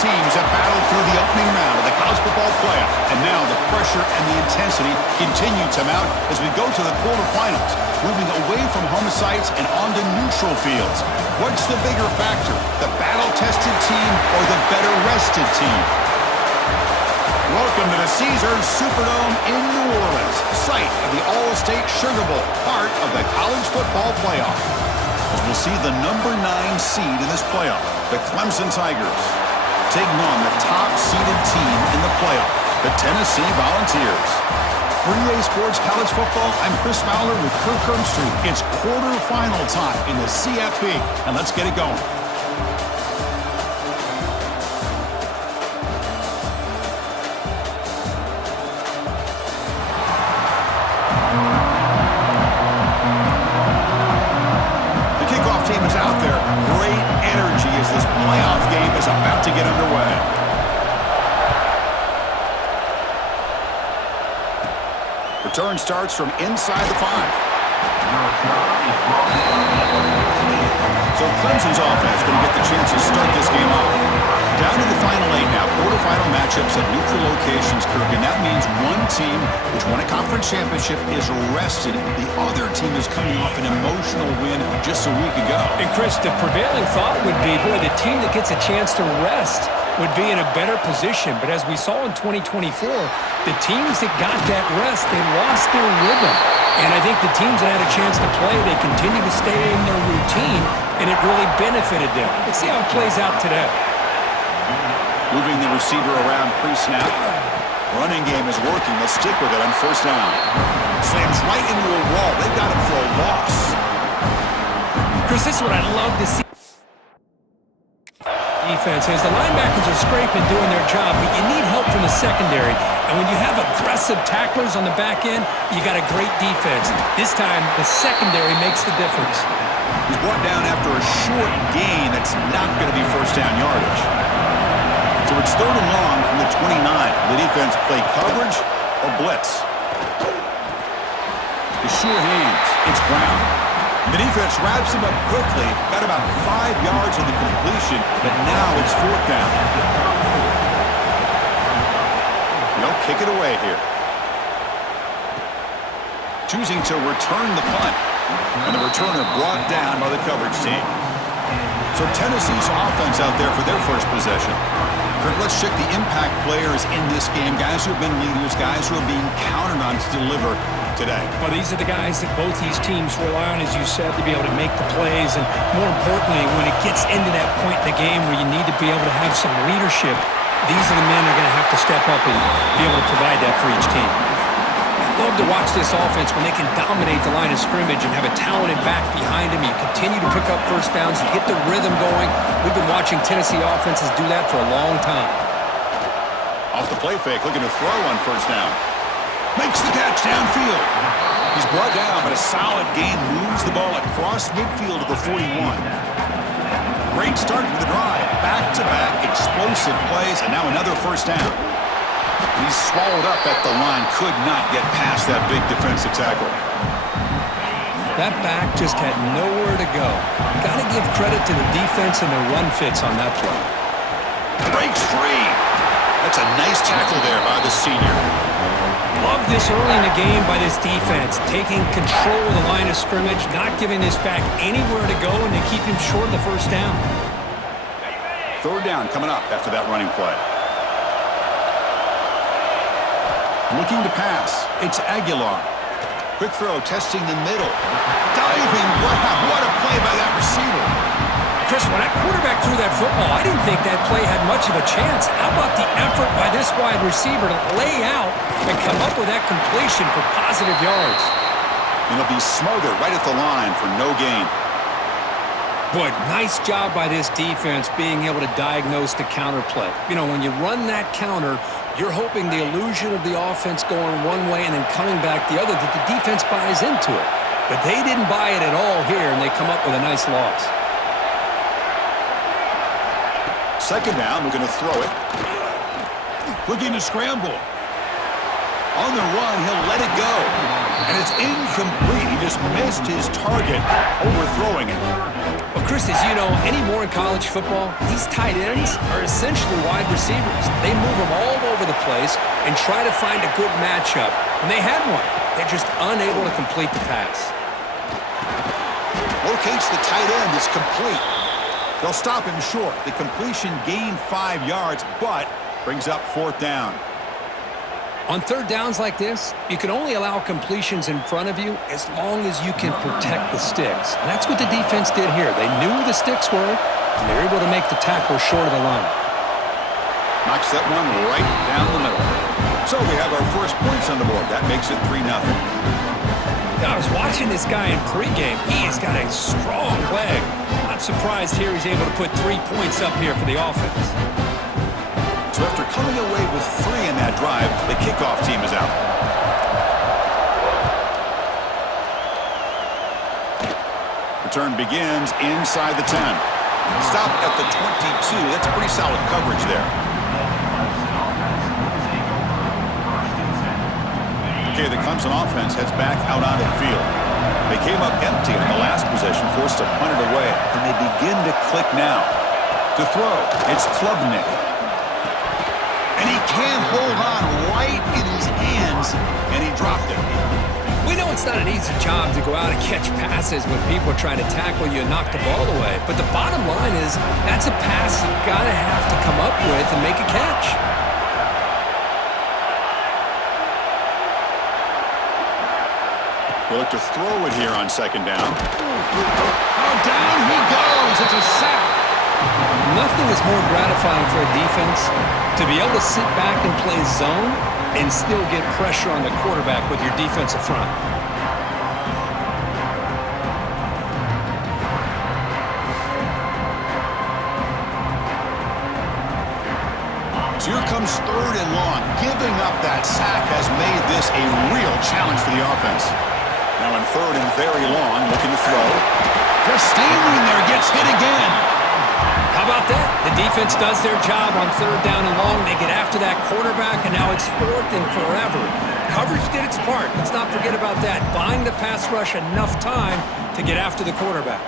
teams have battled through the opening round of the college football playoff, and now the pressure and the intensity continue to mount as we go to the quarterfinals, moving away from home sites and onto neutral fields. What's the bigger factor, the battle-tested team or the better-rested team? Welcome to the Caesars Superdome in New Orleans, site of the All-State Sugar Bowl, part of the college football playoff. As we'll see the number 9 seed in this playoff, the Clemson Tigers, taking on the top-seeded team in the playoff, the Tennessee Volunteers. For EA Sports College Football, I'm Chris Fowler with Kirk Herbstreit. It's quarterfinal time in the CFP, and let's get it going. To get underway. Return starts from inside the 5. So Clemson's offense going to get the chance to start this game off. Down to the final 8 now. Quarterfinal matchups at neutral locations, Kirk, and that means one team which won a conference championship is rested. The other team is coming off an emotional win just a week ago. And Chris, the prevailing thought would be, boy, the team that gets a chance to rest would be in a better position. But as we saw in 2024, the teams that got that rest, they lost their rhythm. And I think the teams that had a chance to play, they continue to stay in their routine, and it really benefited them. Let's see how it plays out today. Moving the receiver around pre-snap. Running game is working. They'll stick with it on first down. Slams right into a wall. They got him for a loss. Chris, this is what I love to see. Defense as the linebackers are scraping, doing their job, but you need help from the secondary. And when you have aggressive tacklers on the back end, you got a great defense. This time, the secondary makes the difference. He's brought down after a short gain that's not going to be first down yardage. So it's 3rd and long from the 29. The defense play coverage or blitz. The sure hands. It's Brown. The defense wraps him up quickly. Got about 5 yards on the completion, but now it's 4th down. They'll kick it away here. Choosing to return the punt. And the returner brought down by the coverage team. So Tennessee's offense out there for their first possession. Let's check the impact players in this game. Guys who have been leaders, guys who are being counted on to deliver today. Well, these are the guys that both these teams rely on, as you said, to be able to make the plays. And more importantly, when it gets into that point in the game where you need to be able to have some leadership, these are the men that are going to have to step up and be able to provide that for each team. I love to watch this offense when they can dominate the line of scrimmage and have a talented back behind them. You continue to pick up first downs. You get the rhythm going. We've been watching Tennessee offenses do that for a long time. Off the play fake, looking to throw on first down. Makes the catch downfield. He's brought down, but a solid gain moves the ball across midfield to the 41. Great start to the drive. Back-to-back explosive plays, and now another first down. He's swallowed up at the line, could not get past that big defensive tackle. That back just had nowhere to go. Got to give credit to the defense and the run fits on that play. Breaks free. That's a nice tackle there by the senior. Love this early in the game by this defense, taking control of the line of scrimmage, not giving this back anywhere to go, and they keep him short of the first down. 3rd down coming up after that running play. Looking to pass. It's Aguilar. Quick throw, testing the middle. Diving. Wow, what a play by that receiver. Chris, when that quarterback threw that football, I didn't think that play had much of a chance. How about the effort by this wide receiver to lay out and come up with that completion for positive yards? And he'll be smothered right at the line for no gain. Boy, nice job by this defense being able to diagnose the counter play. You know, when you run that counter, you're hoping the illusion of the offense going one way and then coming back the other, that the defense buys into it. But they didn't buy it at all here, and they come up with a nice loss. 2nd down, we're going to throw it. Looking to scramble. On the run, he'll let it go. And it's incomplete. He just missed his target, overthrowing it. Well, Chris, as you know, anymore in college football, these tight ends are essentially wide receivers. They move them all over the place and try to find a good matchup. And they had one. They're just unable to complete the pass. Locates the tight end. It's complete. They'll stop him short. The completion gained 5 yards, but brings up 4th down. On third downs like this, you can only allow completions in front of you as long as you can protect the sticks. And that's what the defense did here. They knew where the sticks were, and they were able to make the tackle short of the line. Knocks that one right down the middle. So we have our first points on the board. That makes it 3-0. I was watching this guy in pregame. He has got a strong leg. Not surprised here he's able to put 3 points up here for the offense. So after coming away with 3 in that drive, the kickoff team is out. Return begins inside the 10. Stop at the 22. That's pretty solid coverage there. Okay, the Clemson offense heads back out onto the field. They came up empty on the last possession, forced to punt it away. And they begin to click now. To throw, it's Klubnik. And he can't hold on right in his hands, and he dropped it. We know it's not an easy job to go out and catch passes when people are trying to tackle you and knock the ball away. But the bottom line is that's a pass you got to have to come up with and make a catch. They look to throw it here on 2nd down. Oh, down he goes. It's a sack. Nothing is more gratifying for a defense to be able to sit back and play zone and still get pressure on the quarterback with your defensive front. So here comes 3rd and long. Giving up that sack has made this a real challenge for the offense. Now in 3rd and very long, looking to throw. Just standing there, gets hit again. How about that? The defense does their job on 3rd down and long. They get after that quarterback, and now it's 4th and forever. Coverage did its part. Let's not forget about that. Buying the pass rush enough time to get after the quarterback.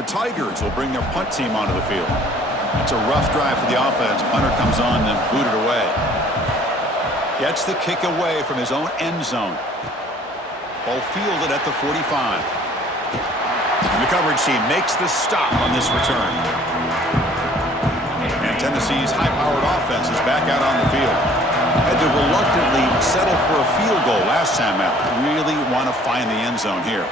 The Tigers will bring their punt team onto the field. It's a rough drive for the offense. Punter comes on and booted away. Gets the kick away from his own end zone. Ball fielded at the 45. And the coverage team makes the stop on this return. And Tennessee's high-powered offense is back out on the field. Had to reluctantly settle for a field goal last time out. Really want to find the end zone here.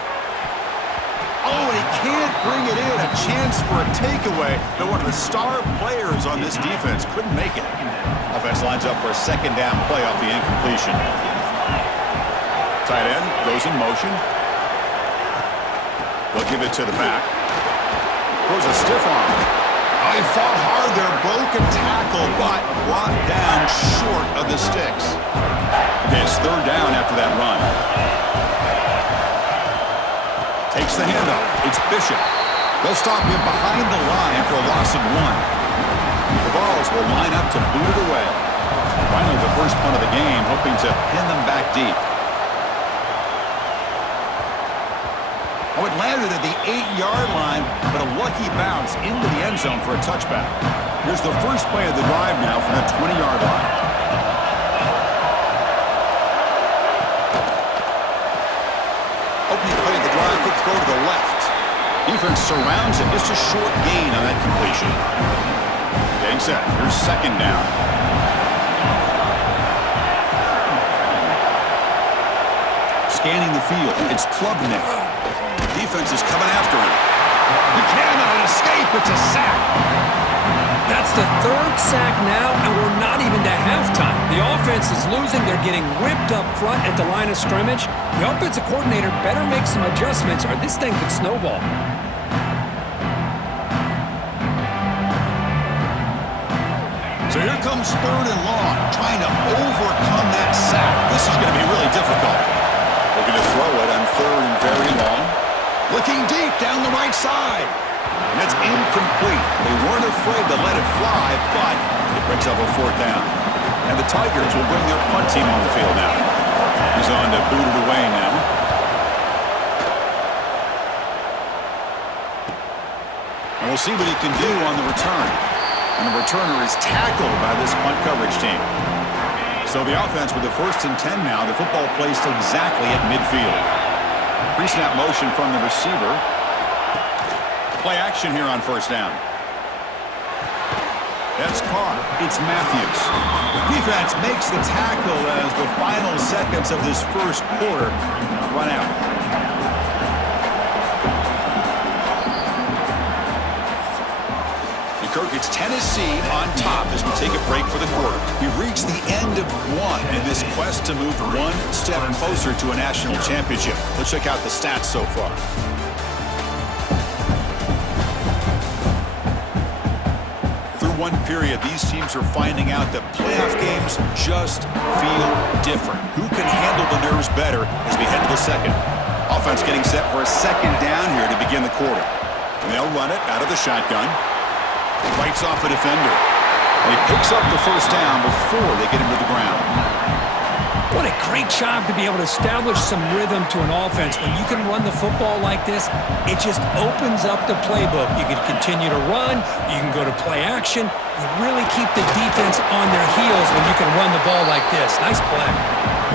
Oh, and he can't bring it in. A chance for a takeaway. But one of the star players on this defense couldn't make it. Offense lines up for a 2nd down play off the incompletion. Tight end goes in motion. They'll give it to the back. Throws a stiff arm. Oh, he fought hard there. Broke a tackle, but brought down short of the sticks. Okay, it's 3rd down after that run. Takes the handoff. It's Bishop. They'll stop him behind the line for a loss of 1. The Vols will line up to boot it away. Finally, the first punt of the game, hoping to pin them back deep. Oh, it landed at the 8-yard line, but a lucky bounce into the end zone for a touchback. Here's the first play of the drive now from that 20-yard line. Opening play of the drive, quick throw to the left. Defense surrounds it. Just a short gain on that completion. Getting set. Here's 2nd down. Scanning the field. It's Klubnik. Defense is coming after him. He cannot escape. It's a sack. That's the 3rd sack now, and we're not even to halftime. The offense is losing. They're getting whipped up front at the line of scrimmage. The offensive coordinator better make some adjustments, or this thing could snowball. So here comes 3rd and long, trying to overcome that sack. This is going to be really difficult. Looking to throw it on 3rd and very long. Looking deep down the right side. And it's incomplete. They weren't afraid to let it fly, but it brings up a fourth down. And the Tigers will bring their punt team on the field now. He's on to boot it away now. And we'll see what he can do on the return. And the returner is tackled by this punt coverage team. So the offense with the 1st and 10 now. The football placed exactly at midfield. Pre-snap motion from the receiver. Play action here on 1st down. That's caught. It's Matthews. Defense makes the tackle as the final seconds of this first quarter run out. Kirk, it's Tennessee on top as we take a break for the quarter. We've reached the end of one in this quest to move one step closer to a national championship. Let's check out the stats so far. Through one period, these teams are finding out that playoff games just feel different. Who can handle the nerves better as we head to the second? Offense getting set for a 2nd down here to begin the quarter. And they'll run it out of the shotgun. Bites off a defender. And he picks up the 1st down before they get him to the ground. What a great job to be able to establish some rhythm to an offense. When you can run the football like this, it just opens up the playbook. You can continue to run. You can go to play action. You really keep the defense on their heels when you can run the ball like this. Nice play.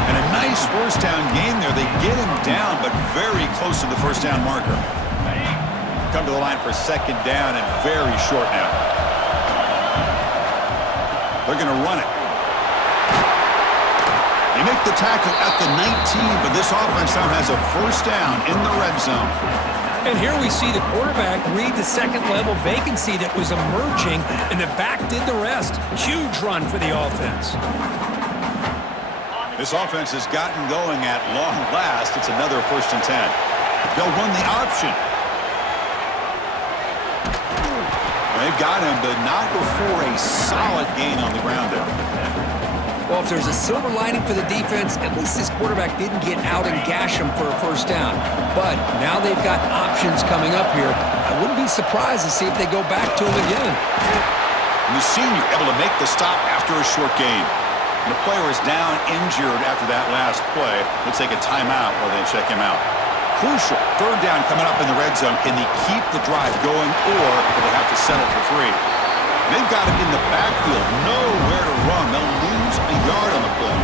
And a nice 1st down gain there. They get him down, but very close to the 1st down marker. Come to the line for 2nd down and very short now. They're going to run it. They make the tackle at the 19, but this offense now has a 1st down in the red zone. And here we see the quarterback read the second-level vacancy that was emerging, and the back did the rest. Huge run for the offense. This offense has gotten going at long last. It's another 1st and 10. They'll run the option. They've got him, but not before a solid gain on the ground there. Well, if there's a silver lining for the defense, at least this quarterback didn't get out and gash him for a 1st down. But now they've got options coming up here. I wouldn't be surprised to see if they go back to him again. And the senior able to make the stop after a short gain. And the player is down injured after that last play. We'll take a timeout while they check him out. Crucial 3rd down coming up in the red zone. Can they keep the drive going, or will they have to settle for 3? They've got him in the backfield, nowhere to run. They'll lose a yard on the play.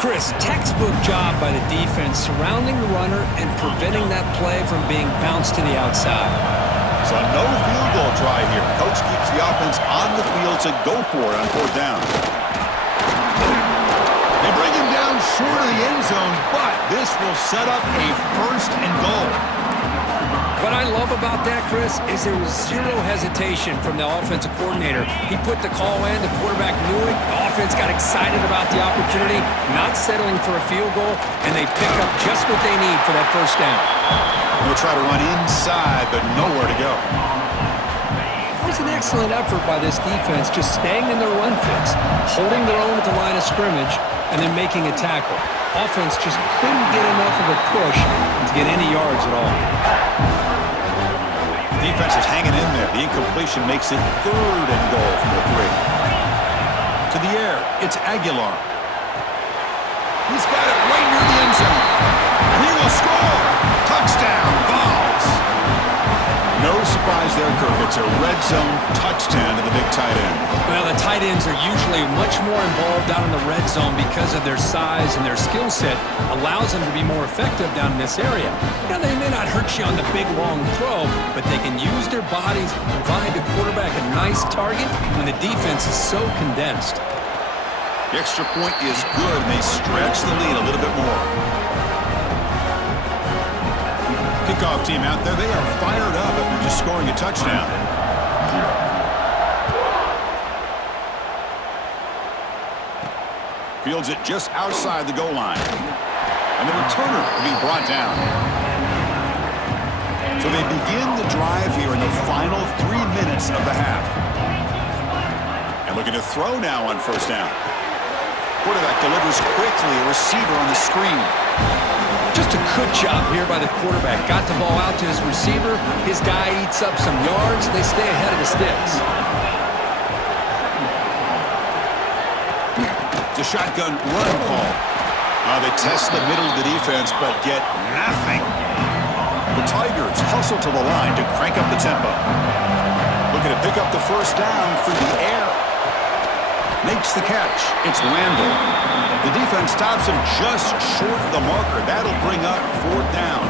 Chris, textbook job by the defense surrounding the runner and preventing that play from being bounced to the outside. So no field goal try here. Coach keeps the offense on the field to go for it on 4th down. They bring him down short of the end zone, but this will set up a 1st and goal. What I love about that, Chris, is there was zero hesitation from the offensive coordinator. He put the call in, the quarterback knew it, the offense got excited about the opportunity, not settling for a field goal, and they pick up just what they need for that 1st down. They'll try to run inside, but nowhere to go. It was an excellent effort by this defense, just staying in their run fits, holding their own at the line of scrimmage, and then making a tackle. Offense just couldn't get enough of a push to get any yards at all. Defense is hanging in there. The incompletion makes it 3rd and goal from the 3. To the air, it's Aguilar. He's got it right near the end zone. He will score. Touchdown, Vols. No surprise there, Kirk. It's a red zone touchdown to the big tight end. Well, the tight ends are usually much more involved down in the red zone because of their size and their skill set allows them to be more effective down in this area. Now, they may not hurt you on the big, long throw, but they can use their bodies to provide the quarterback a nice target when the defense is so condensed. The extra point is good, and they stretch the lead a little bit more. Kickoff team out there, they are fired up after just scoring a touchdown. Fields it just outside the goal line. And the returner will be brought down. So they begin the drive here in the final 3 minutes of the half. And looking to throw now on 1st down. Quarterback delivers quickly, a receiver on the screen. Just a good job here by the quarterback. Got the ball out to his receiver. His guy eats up some yards. They stay ahead of the sticks. The shotgun run call. They test the middle of the defense, but get nothing. The Tigers hustle to the line to crank up the tempo. Looking to pick up the first down through the air. Makes the catch. It's Randall. The defense stops him just short of the marker. That'll bring up fourth down.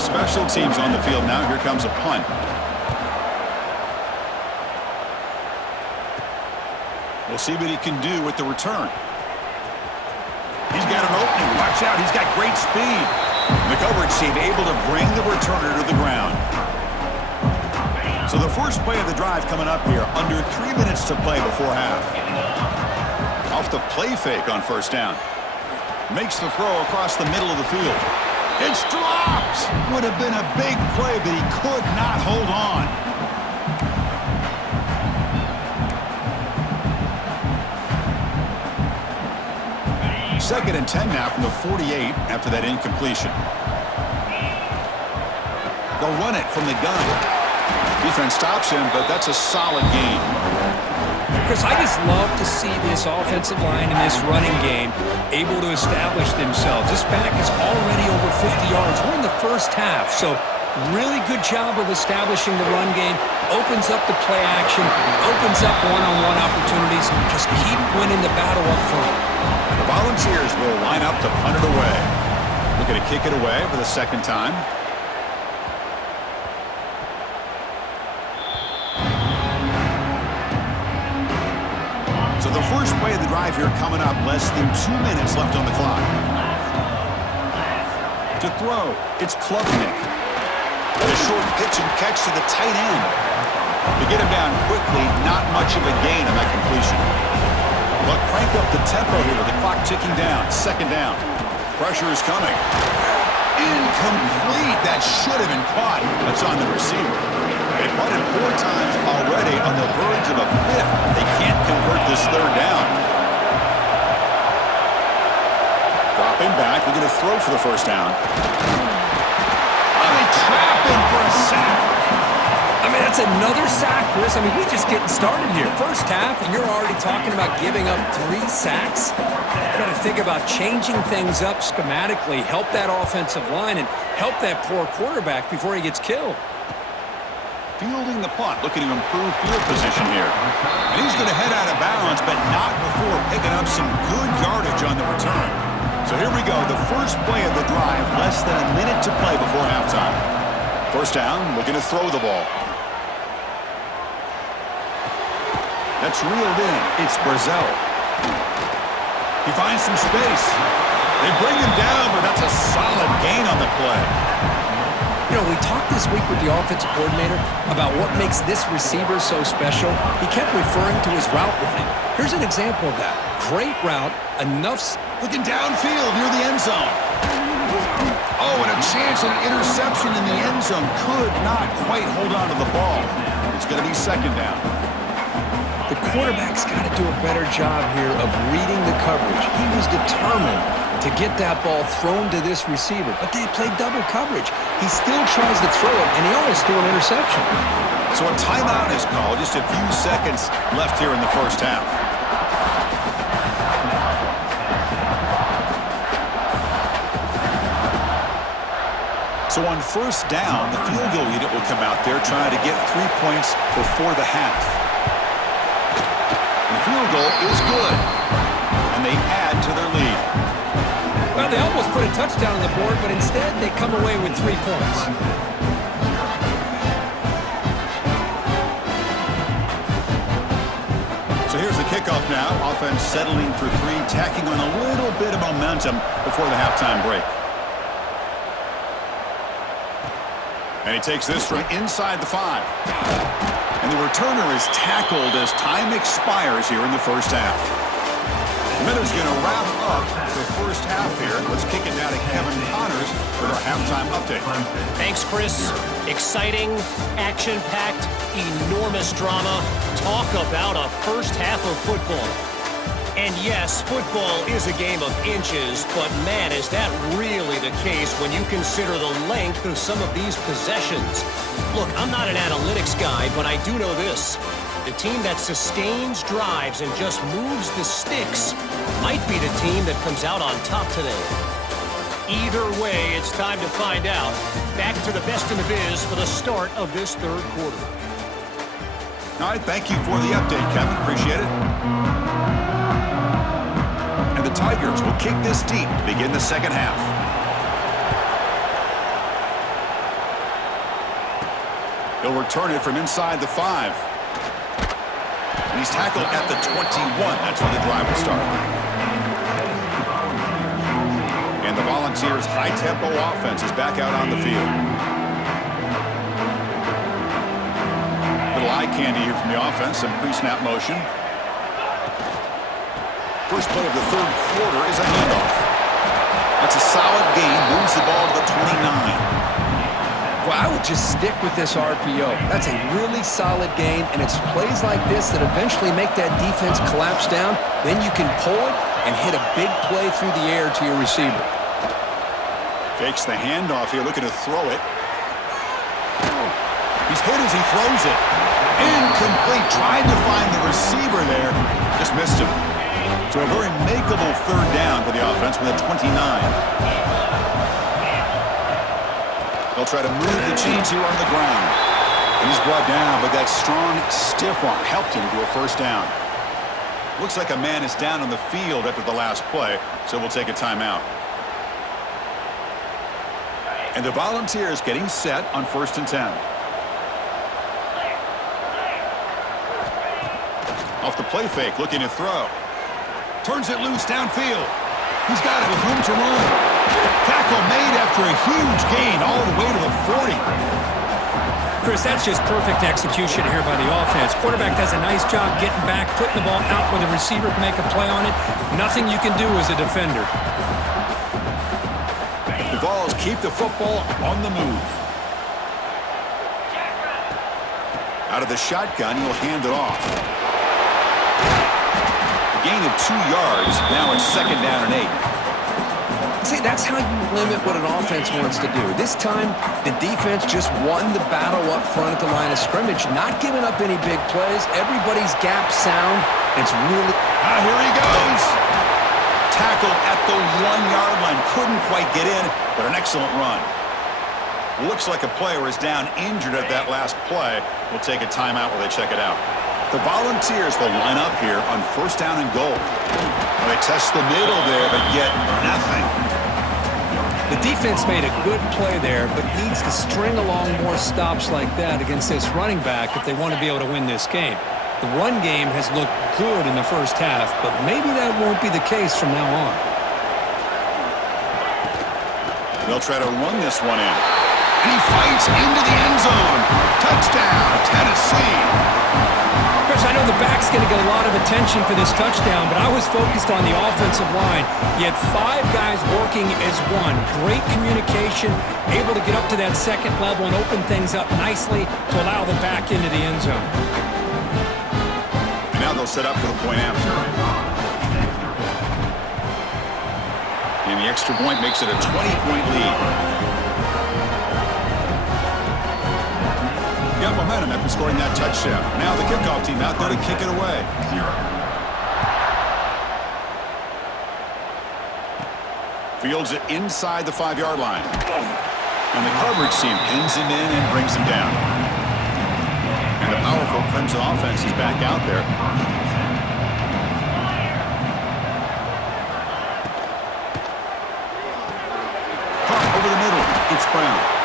Special teams on the field now. Here comes a punt. We'll see what he can do with the return. He's got an opening. Watch out. He's got great speed. The coverage team able to bring the returner to the ground. So the first play of the drive coming up here. Under 3 minutes to play before half. Off the play fake on first down. Makes the throw across the middle of the field. It's dropped. Would have been a big play, but he could not hold on. Second and 10 now from the 48 after that incompletion. They'll run it from the gun. Defense stops him, but that's a solid gain. Chris, I just love to see this offensive line and this running game able to establish themselves. This back is already over 50 yards. We're in the first half, so really good job of establishing the run game. Opens up the play action, opens up one-on-one opportunities. Just keep winning the battle up front. The Volunteers will line up to punt it away. Looking to kick it away for the second time. So the first play of the drive here coming up. Less than 2 minutes left on the clock. To throw, it's Klubnik. A short pitch and catch to the tight end. To get him down quickly, not much of a gain on that completion. But crank up the tempo here with the clock ticking down. Second down. Pressure is coming. Incomplete. That should have been caught. That's on the receiver. They've punted 4 times already on the verge of a fifth. They can't convert this third down. Dropping back. We're going to throw for the first down. They trap him for a sack. I mean, that's another sack, Chris. I mean, we're just getting started here. First half, and you're already talking about giving up 3 sacks. You got to think about changing things up schematically, help that offensive line, and help that poor quarterback before he gets killed. Fielding the punt, looking to improve field position here. And he's going to head out of bounds, but not before picking up some good yardage on the return. So here we go, the first play of the drive, less than a minute to play before halftime. First down, looking to throw the ball. That's reeled in. It's Brazzell. He finds some space. They bring him down, but that's a solid gain on the play. You know, we talked this week with the offensive coordinator about what makes this receiver so special. He kept referring to his route running. Here's an example of that. Great route, enough... Looking downfield near the end zone. Oh, and a chance at an interception in the end zone. Could not quite hold on to the ball. It's going to be second down. The quarterback's got to do a better job here of reading the coverage. He was determined to get that ball thrown to this receiver, but they played double coverage. He still tries to throw it, and he almost threw an interception. So a timeout is called. Just a few seconds left here in the first half. So on first down, the field goal unit will come out there trying to get 3 points before the half. The field goal is good, and they add to their lead. Well, they almost put a touchdown on the board, but instead they come away with 3 points. So here's the kickoff now. Offense settling for 3, tacking on a little bit of momentum before the halftime break. And he takes this from inside the 5. And the returner is tackled as time expires here in the first half. Miller's going to wrap up the first half here. Let's kick it down to Kevin Connors with our halftime update. Thanks, Chris. Exciting, action-packed, enormous drama. Talk about a first half of football. And yes, football is a game of inches, but man, is that really the case when you consider the length of some of these possessions. Look, I'm not an analytics guy, but I do know this. The team that sustains drives and just moves the sticks might be the team that comes out on top today. Either way, it's time to find out. Back to the best in the biz for the start of this third quarter. All right, thank you for the update, Kevin. Appreciate it. And the Tigers will kick this deep to begin the second half. He'll return it from inside the 5. And he's tackled at the 21. That's where the drive will start. And the Volunteers' high-tempo offense is back out on the field. Little eye candy here from the offense, some pre-snap motion. First play of the third quarter is a handoff. That's a solid gain, moves the ball to the 29. Well, I would just stick with this RPO. That's a really solid gain, and it's plays like this that eventually make that defense collapse down. Then you can pull it and hit a big play through the air to your receiver. Fakes the handoff here, looking to throw it. He's hit as he throws it. Incomplete. Tried to find the receiver there. Just missed him. So a very makeable third down for the offense with a 29. They'll try to move the chains here on the ground. And he's brought down, but that strong, stiff arm helped him to a first down. Looks like a man is down on the field after the last play, so we'll take a timeout. And the Volunteers getting set on 1st and 10. Off the play fake, looking to throw. Turns it loose downfield. He's got it with room to run. Tackle made after a huge gain all the way to the 40. Chris, that's just perfect execution here by the offense. Quarterback does a nice job getting back, putting the ball out where the receiver can make a play on it. Nothing you can do as a defender. The Vols keep the football on the move. Out of the shotgun, he'll hand it off. A gain of 2 yards. Now it's 2nd down and 8. See, that's how you limit what an offense wants to do. This time, the defense just won the battle up front at the line of scrimmage, not giving up any big plays. Everybody's gap sound. It's really... Here he goes. Tackled at the 1-yard line. Couldn't quite get in, but an excellent run. Looks like a player is down injured at that last play. We'll take a timeout while they check it out. The Volunteers will line up here on 1st down and goal. Well, they test the middle there, but yet nothing. The defense made a good play there, but needs to string along more stops like that against this running back if they want to be able to win this game. The run game has looked good in the first half, but maybe that won't be the case from now on. They'll try to run this one in. And he fights into the end zone. Touchdown, Tennessee. Chris, I know the back's going to get a lot of attention for this touchdown, but I was focused on the offensive line. You had 5 guys working as one. Great communication, able to get up to that second level and open things up nicely to allow the back into the end zone. And now they'll set up for the point after. And the extra point makes it a 20-point lead. Got momentum after scoring that touchdown. Now the kickoff team out there to kick it away. Fields it inside the 5-yard line. And the coverage team pins him in and brings him down. And the powerful Crimson offense is back out there. Caught over the middle. It's Brown.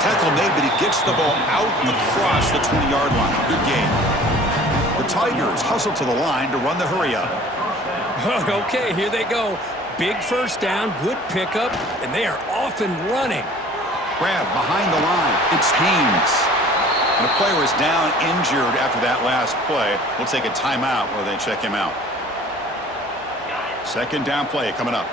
Tackle made, but he gets the ball out and across the 20-yard line. Good game. The Tigers hustle to the line to run the hurry-up. Okay, here they go. Big first down, good pickup, and they are off and running. Grab behind the line. It's Haynes. And a player is down injured after that last play. We'll take a timeout while they check him out. 2nd down play coming up.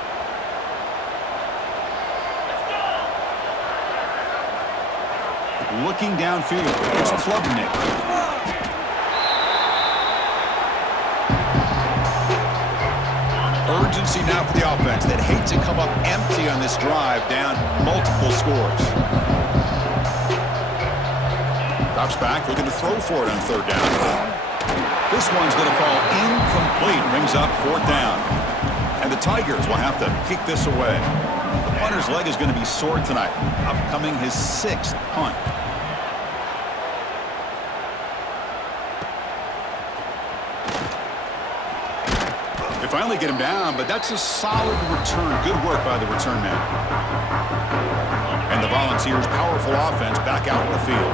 Looking downfield, it's Klubnik. Urgency now for the offense. They'd hate to come up empty on this drive, down multiple scores. Drops back, looking to throw for it on third down. This one's going to fall incomplete. Brings up fourth down. And the Tigers will have to kick this away. The punter's leg is going to be sore tonight. Upcoming his 6th punt. They finally get him down, but that's a solid return. Good work by the return man. And the Volunteers' powerful offense back out in the field.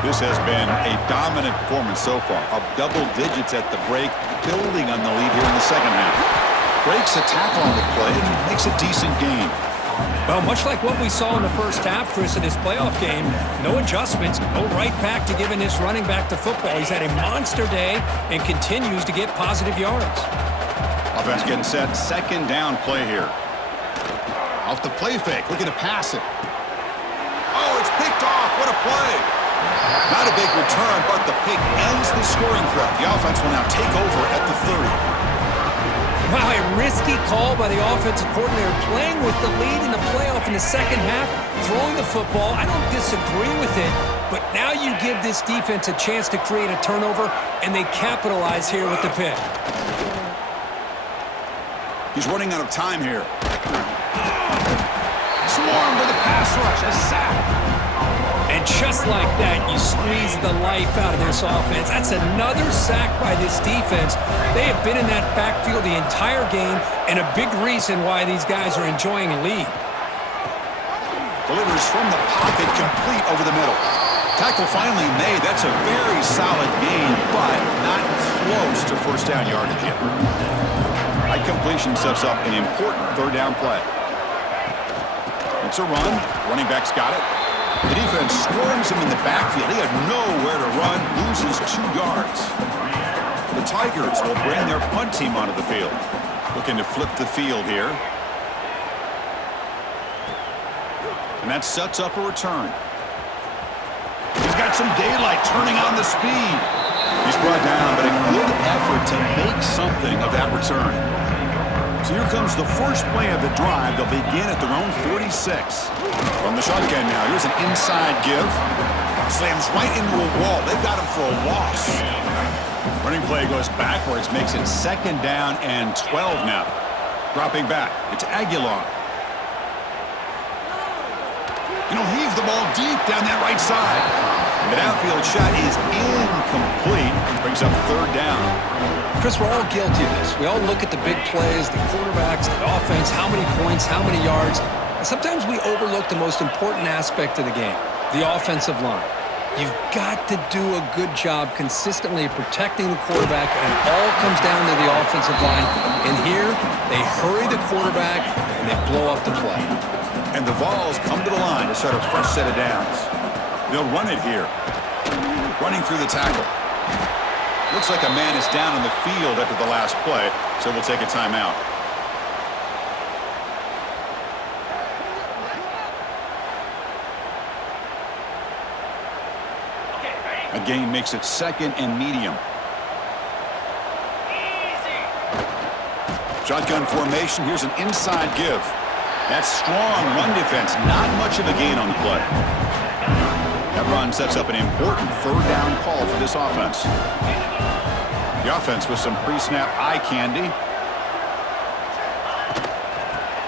This has been a dominant performance so far. Up double digits at the break, building on the lead here in the second half. Breaks a tackle on the play and makes a decent gain. Well, much like what we saw in the first half, Chris, in this playoff game, no adjustments, go right back to giving this running back to football. He's had a monster day and continues to get positive yards. Offense getting set, second down play here. Off the play fake, looking to pass it. Oh, it's picked off. What a play. Not a big return, but the pick ends the scoring threat. The offense will now take over at the 30. Wow, a risky call by the offensive coordinator, playing with the lead in the playoff in the second half, throwing the football. I don't disagree with it, but now you give this defense a chance to create a turnover, and they capitalize here with the pick. He's running out of time here. Swarmed with a pass rush, a sack. And just like that, you squeeze the life out of this offense. That's another sack by this defense. They have been in that backfield the entire game, and a big reason why these guys are enjoying a lead. Delivers from the pocket, complete over the middle. Tackle finally made. That's a very solid gain, but not close to first down yardage yet. High completion sets up an important third down play. It's a run. Running back's got it. The defense swarms him in the backfield. He had nowhere to run, loses 2 yards. The Tigers will bring their punt team onto the field. Looking to flip the field here. And that sets up a return. He's got some daylight, turning on the speed. He's brought down, but a good effort to make something of that return. So here comes the first play of the drive. They'll begin at their own 46. From the shotgun now, here's an inside give. Slams right into a wall. They've got him for a loss. Running play goes backwards, makes it second down and 12 now. Dropping back, it's Aguilar. Heaves the ball deep down that right side. The downfield shot is incomplete. Brings up third down. Chris, we're all guilty of this. We all look at the big plays, the quarterbacks, the offense, how many points, how many yards. And sometimes we overlook the most important aspect of the game, the offensive line. You've got to do a good job consistently protecting the quarterback, and it all comes down to the offensive line. And here, they hurry the quarterback, and they blow up the play. And the Vols come to the line to start a fresh set of downs. They'll run it here. Running through the tackle. Looks like a man is down on the field after the last play, so we'll take a timeout. A gain makes it second and medium. Shotgun formation. Here's an inside give. That's strong run defense. Not much of a gain on the play. That run sets up an important third down call for this offense. The offense with some pre-snap eye candy.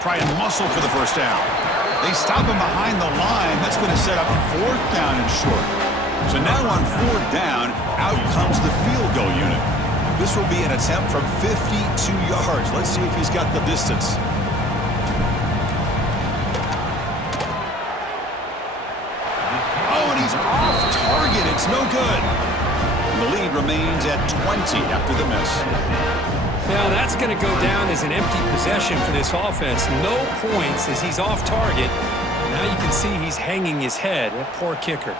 Try and muscle for the first down. They stop him behind the line. That's going to set up fourth down and short. So now on fourth down, out comes the field goal unit. This will be an attempt from 52 yards. Let's see if he's got the distance. Off target, it's no good. The lead remains at 20 after the miss. Now that's going to go down as an empty possession for this offense. No points as he's off target. And now you can see he's hanging his head. That poor kicker.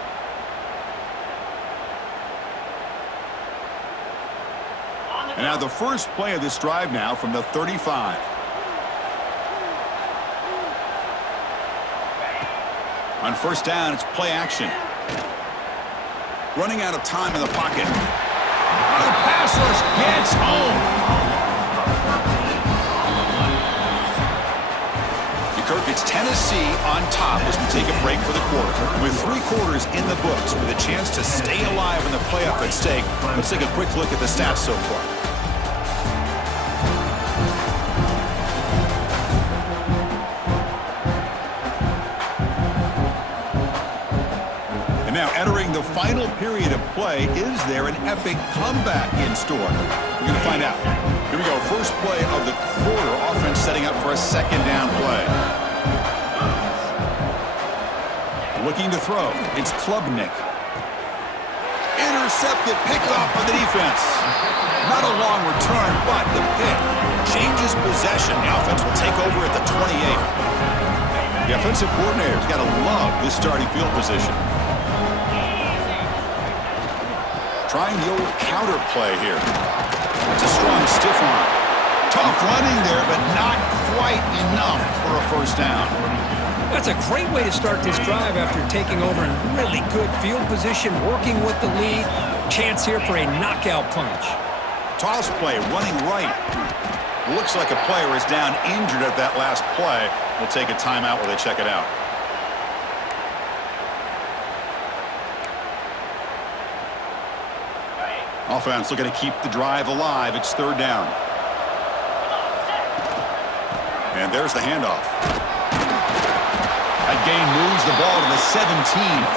And now the first play of this drive now from the 35. On first down, it's play action. Running out of time in the pocket. The pass rush gets home. on top as we take a break for the quarter. With 3 quarters in the books with a chance to stay alive in the playoff at stake, let's take a quick look at the stats so far. And now entering the final period of play, is there an epic comeback in store? We're going to find out. Here we go, first play of the quarter. Offense setting up for a second down play. Looking to throw. It's Klubnik. Intercepted, picked off by the defense. Not a long return, but the pick changes possession. The offense will take over at the 28. The offensive coordinator's got to love this starting field position. Trying the old counter play here. It's a strong stiff arm. Tough running there, but not quite enough for a first down. That's a great way to start this drive after taking over in really good field position, working with the lead. Chance here for a knockout punch. Toss play, running right. Looks like a player is down injured at that last play. We'll take a timeout while they check it out. Offense looking to keep the drive alive. It's third down. And there's the handoff. That gain moves the ball to the 17,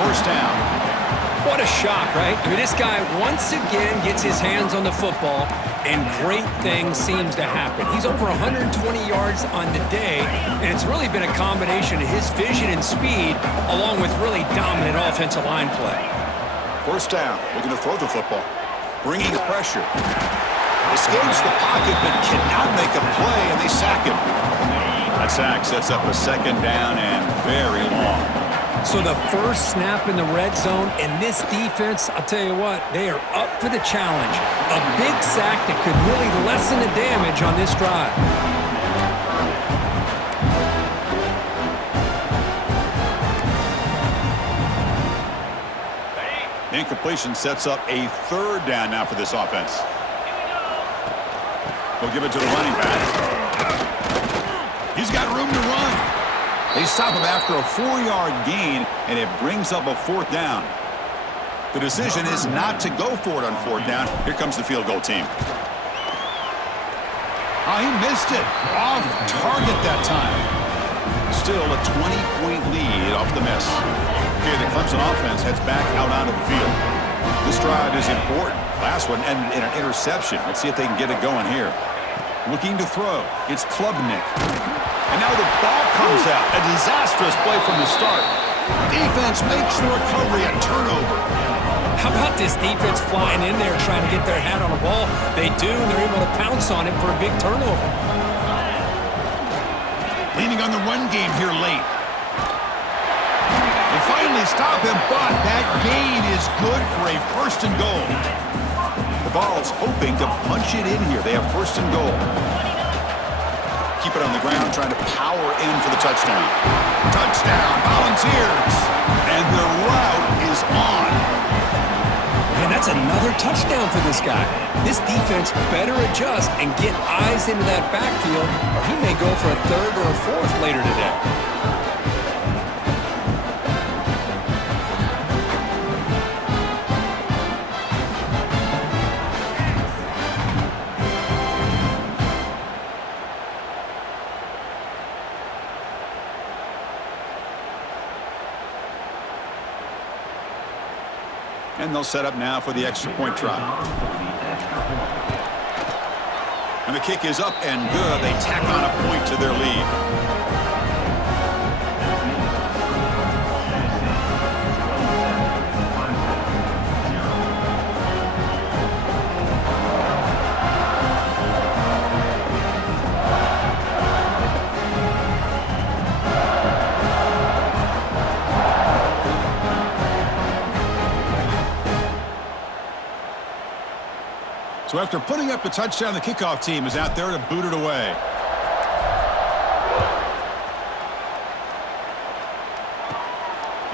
first down. What a shock, right? I mean, this guy once again gets his hands on the football, and great things seems to happen. He's over 120 yards on the day, and it's really been a combination of his vision and speed, along with really dominant offensive line play. First down, looking to throw the football. Bringing pressure. Escapes the pocket, but cannot make a play, and they sack him. That sack sets up a second down and very long. So the first snap in the red zone, and this defense, I'll tell you what, they are up for the challenge. A big sack that could really lessen the damage on this drive. Incompletion sets up a third down now for this offense. They'll give it to the running back. He's got room to run. They stop him after a 4-yard gain, and it brings up a fourth down. The decision is not to go for it on fourth down. Here comes the field goal team. He missed it. Off target that time. Still a 20-point lead off the miss. Okay, the Clemson offense heads back out onto the field. This drive is important. Last one ended in an interception. Let's see if they can get it going here. Looking to throw. It's Klubnik. And now the ball comes out. A disastrous play from the start. Defense makes the recovery a turnover. How about this defense flying in there trying to get their hand on the ball? They do, and they're able to pounce on it for a big turnover. Leaning on the run game here late. They finally stop him, but that gain is good for a first and goal. The Vols hoping to punch it in here. They have first and goal. Keep it on the ground, trying to power in for the touchdown. Touchdown, Volunteers. And the route is on. Man, that's another touchdown for this guy. This defense better adjust and get eyes into that backfield, or he may go for a third or a fourth later today. And they'll set up now for the extra point try. And the kick is up and good. They tack on a point to their lead. So after putting up a touchdown, the kickoff team is out there to boot it away.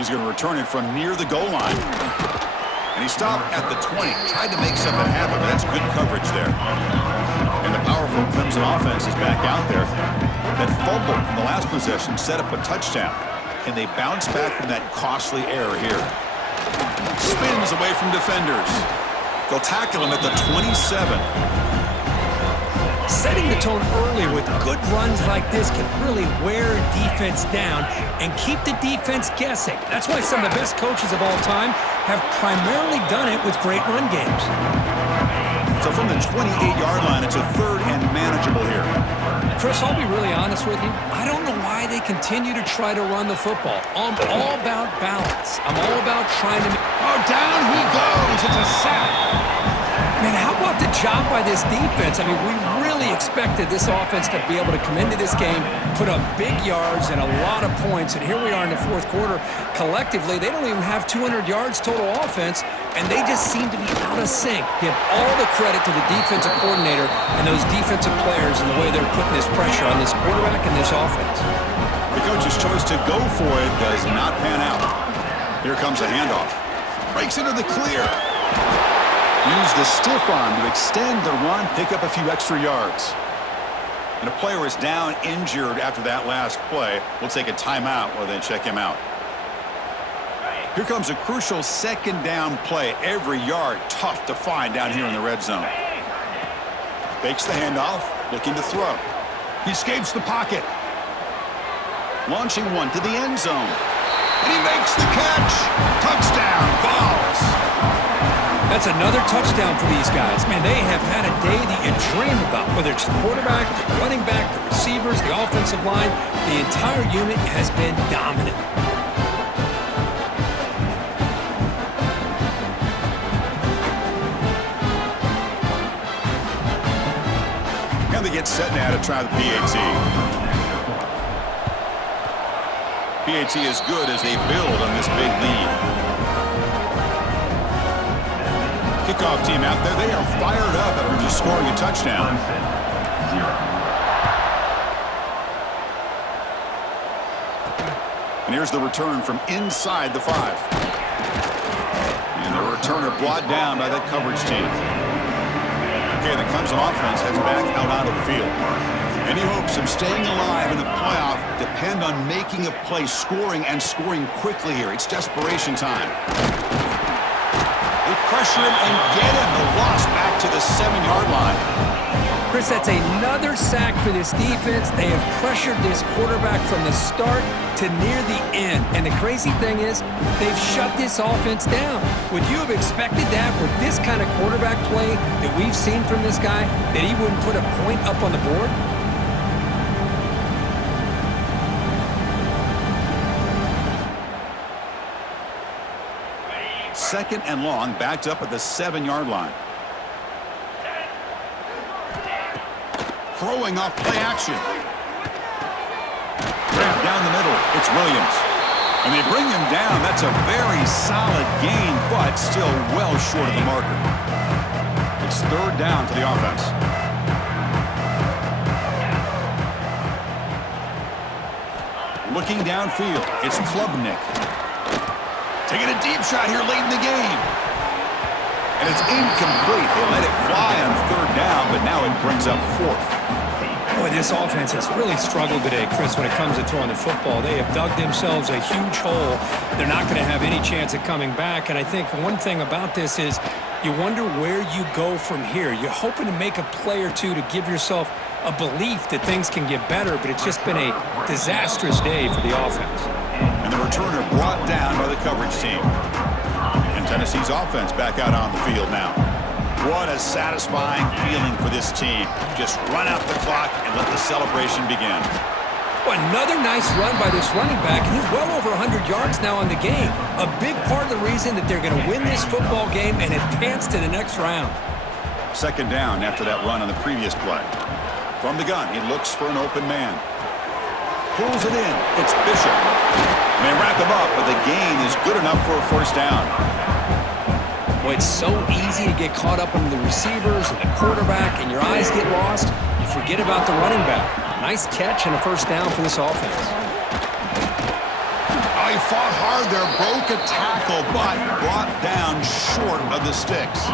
He's going to return it from near the goal line. And he stopped at the 20. Tried to make something happen, but that's good coverage there. And the powerful Clemson offense is back out there. That fumble in the last possession set up a touchdown. Can they bounce back from that costly error here? Spins away from defenders. They'll tackle him at the 27. Setting the tone early with good runs like this can really wear a defense down and keep the defense guessing. That's why some of the best coaches of all time have primarily done it with great run games. So from the 28-yard line, it's a third and manageable here. Chris, I'll be really honest with you. I don't know why they continue to try to run the football. I'm all about balance. I'm all about trying to... Oh, down he goes. It's a sack. Man, how about the job by this defense? I mean, we really expected this offense to be able to come into this game, put up big yards and a lot of points, and here we are in the fourth quarter. Collectively, they don't even have 200 yards total offense, and they just seem to be out of sync. Give all the credit to the defensive coordinator and those defensive players and the way they're putting this pressure on this quarterback and this offense. The coach's choice to go for it does not pan out. Here comes a handoff. Breaks into the clear. Use the stiff arm to extend the run, pick up a few extra yards. And a player is down injured after that last play. We'll take a timeout or then check him out. Here comes a crucial second down play. Every yard tough to find down here in the red zone. Fakes the handoff, looking to throw. He escapes the pocket. Launching one to the end zone. And he makes the catch. Touchdown, Vols. That's another touchdown for these guys. Man, they have had a day that you dream about, whether it's the quarterback, the running back, the receivers, the offensive line. The entire unit has been dominant. And they get set now to try the PAT. PAT is good as they build on this big lead. Kickoff team out there, they are fired up after just scoring a touchdown. And here's the return from inside the 5. And the returner brought down by that coverage team. Okay, the Clemson offense heads back out of the field. Any hopes of staying alive in the playoff depend on making a play, scoring quickly here. It's desperation time. They pressure him and get him. The loss back to the 7-yard line. Chris, that's another sack for this defense. They have pressured this quarterback from the start to near the end. And the crazy thing is, they've shut this offense down. Would you have expected that with this kind of quarterback play that we've seen from this guy, that he wouldn't put a point up on the board? Second and long, backed up at the 7-yard line. Throwing off play action. Grab down the middle. It's Williams. And they bring him down. That's a very solid gain, but still well short of the marker. It's third down for the offense. Looking downfield, it's Klubnik. Taking a deep shot here late in the game. And it's incomplete. They let it fly on third down, but now it brings up fourth. Boy, this offense has really struggled today, Chris, when it comes to throwing the football. They have dug themselves a huge hole. They're not going to have any chance of coming back. And I think one thing about this is you wonder where you go from here. You're hoping to make a play or two to give yourself a belief that things can get better, but it's just been a disastrous day for the offense. And the returner brought down by the coverage team. And Tennessee's offense back out on the field now. What a satisfying feeling for this team. Just run out the clock and let the celebration begin. Well, another nice run by this running back. He's well over 100 yards now in the game. A big part of the reason that they're going to win this football game and advance to the next round. Second down after that run on the previous play. From the gun, he looks for an open man. Pulls it in. It's Bishop. They wrap him up, but the gain is good enough for a first down. Boy, it's so easy to get caught up in the receivers and the quarterback, and your eyes get lost. You forget about the running back. Nice catch and a first down for this offense. Oh, he fought hard there, broke a tackle, but brought down short of the sticks.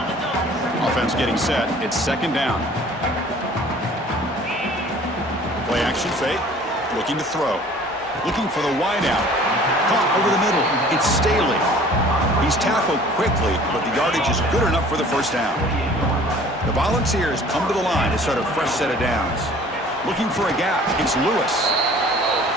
Offense getting set. It's second down. Play action fake. Looking to throw. Looking for the wideout. Caught over the middle. It's Staley. He's tackled quickly, but the yardage is good enough for the first down. The Volunteers come to the line to start a fresh set of downs. Looking for a gap. It's Lewis.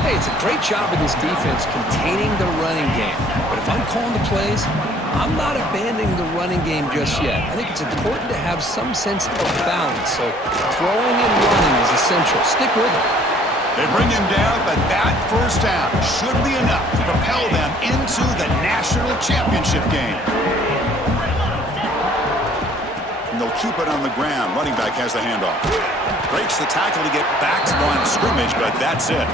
Hey, it's a great job of this defense containing the running game. But if I'm calling the plays, I'm not abandoning the running game just yet. I think it's important to have some sense of balance. So throwing and running is essential. Stick with it. They bring him down, but that first down should be enough to propel them into the national championship game. And they'll keep it on the ground. Running back has the handoff. Breaks the tackle to get back to the line of scrimmage, but that's it.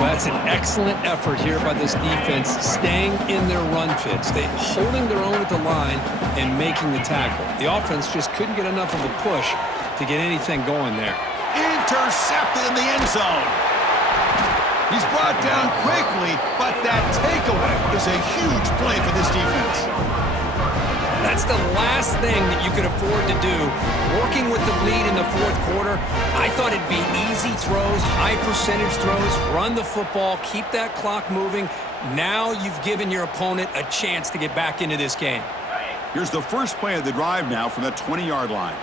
Well, that's an excellent effort here by this defense, staying in their run fits. They holding their own at the line and making the tackle. The offense just couldn't get enough of a push to get anything going there. Intercepted in the end zone. He's brought down quickly, but that takeaway is a huge play for this defense. That's the last thing that you could afford to do. Working with the lead in the fourth quarter, I thought it'd be easy throws, high percentage throws, run the football, keep that clock moving. Now you've given your opponent a chance to get back into this game. Here's the first play of the drive now from the 20-yard line.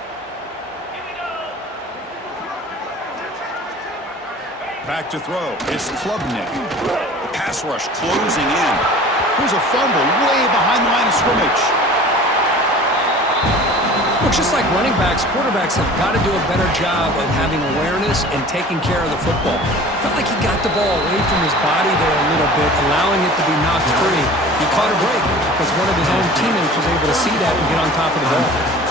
Back to throw. It's Klubnik. The pass rush closing in. Here's a fumble way behind the line of scrimmage. Well, just like running backs, quarterbacks have got to do a better job of having awareness and taking care of the football. Felt like he got the ball away from his body there a little bit, allowing it to be knocked free. He caught a break because one of his own teammates was able to see that and get on top of the ball.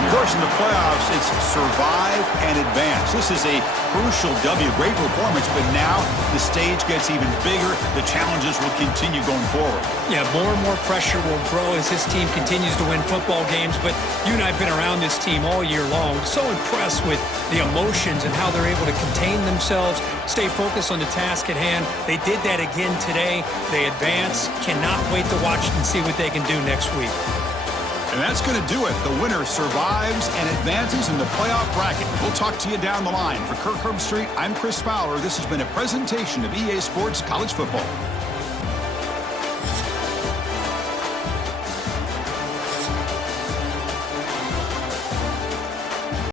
Of course, in the playoffs, it's survive and advance. This is a crucial W. Great performance, but now the stage gets even bigger. The challenges will continue going forward. Yeah, more and more pressure will grow as this team continues to win football games, but you and I have been around this team all year long. So impressed with the emotions and how they're able to contain themselves, stay focused on the task at hand. They did that again today. They advance. Cannot wait to watch and see what they can do next week. And that's going to do it. The winner survives and advances in the playoff bracket. We'll talk to you down the line. For Kirk Herbstreit, I'm Chris Fowler. This has been a presentation of EA Sports College Football.